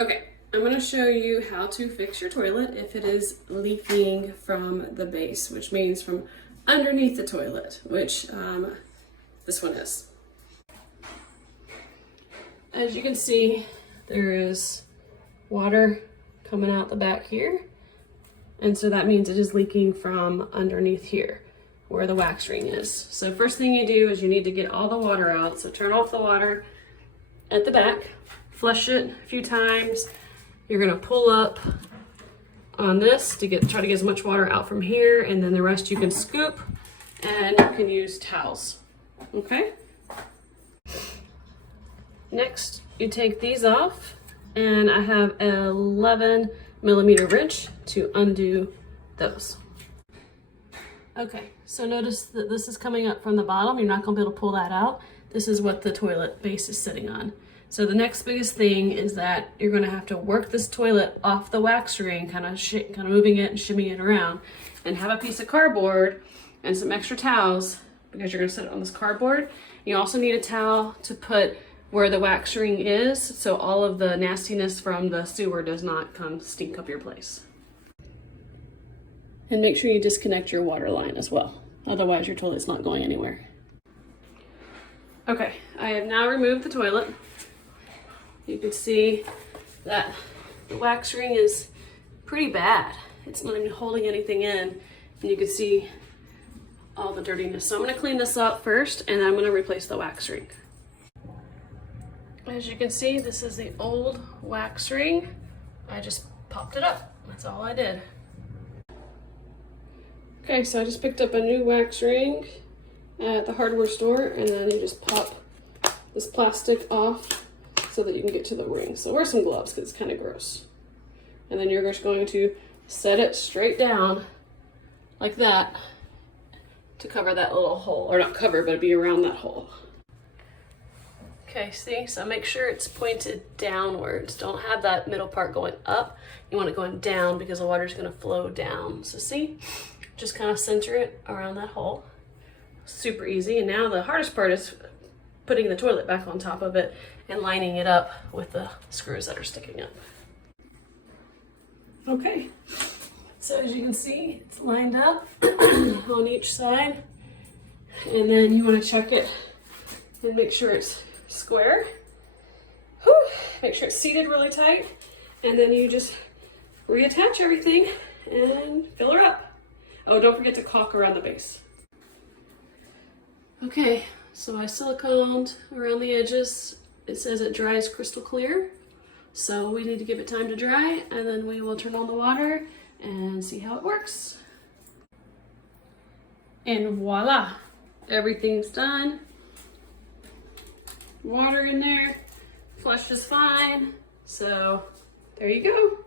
Okay, I'm going to show you how to fix your toilet if it is leaking from the base, which means from underneath the toilet, which this one is. As you can see, there is water coming out the back here, and so that means it is leaking from underneath here where the wax ring is. So first thing you do is you need to get all the water out. So turn off the water at the back, flush it a few times. You're gonna pull up on this to try to get as much water out from here, and then the rest you can scoop and you can use towels, okay? Next, you take these off, and I have an 11mm wrench to undo those. Okay, so notice that this is coming up from the bottom. You're not gonna be able to pull that out. This is what the toilet base is sitting on. So the next biggest thing is that you're gonna have to work this toilet off the wax ring, kind of moving it and shimmying it around, and have a piece of cardboard and some extra towels because you're gonna set it on this cardboard. You also need a towel to put where the wax ring is, so all of the nastiness from the sewer does not come stink up your place. And make sure you disconnect your water line as well. Otherwise your toilet's not going anywhere. Okay, I have now removed the toilet. You can see that the wax ring is pretty bad. It's not even holding anything in, and you can see all the dirtiness. So I'm gonna clean this up first, and then I'm gonna replace the wax ring. As you can see, this is the old wax ring. I just popped it up. That's all I did. Okay, so I just picked up a new wax ring at the hardware store, and then you just pop this plastic off so that you can get to the ring. So wear some gloves because it's kind of gross. And then you're just going to set it straight down like that to cover that little hole, or not cover, but be around that hole. Okay, see, so make sure it's pointed downwards. Don't have that middle part going up. You want it going down because the water's gonna flow down. So see, just kind of center it around that hole. Super easy. And now the hardest part is putting the toilet back on top of it and lining it up with the screws that are sticking up. Okay, so as you can see, it's lined up on each side. And then you want to check it and make sure it's square. Whew. Make sure it's seated really tight. And then you just reattach everything and fill her up. Oh, don't forget to caulk around the base. Okay, so I siliconed around the edges. It says it dries crystal clear. So we need to give it time to dry, and then we will turn on the water and see how it works. And voila, everything's done. Water in there, flush is fine. So there you go.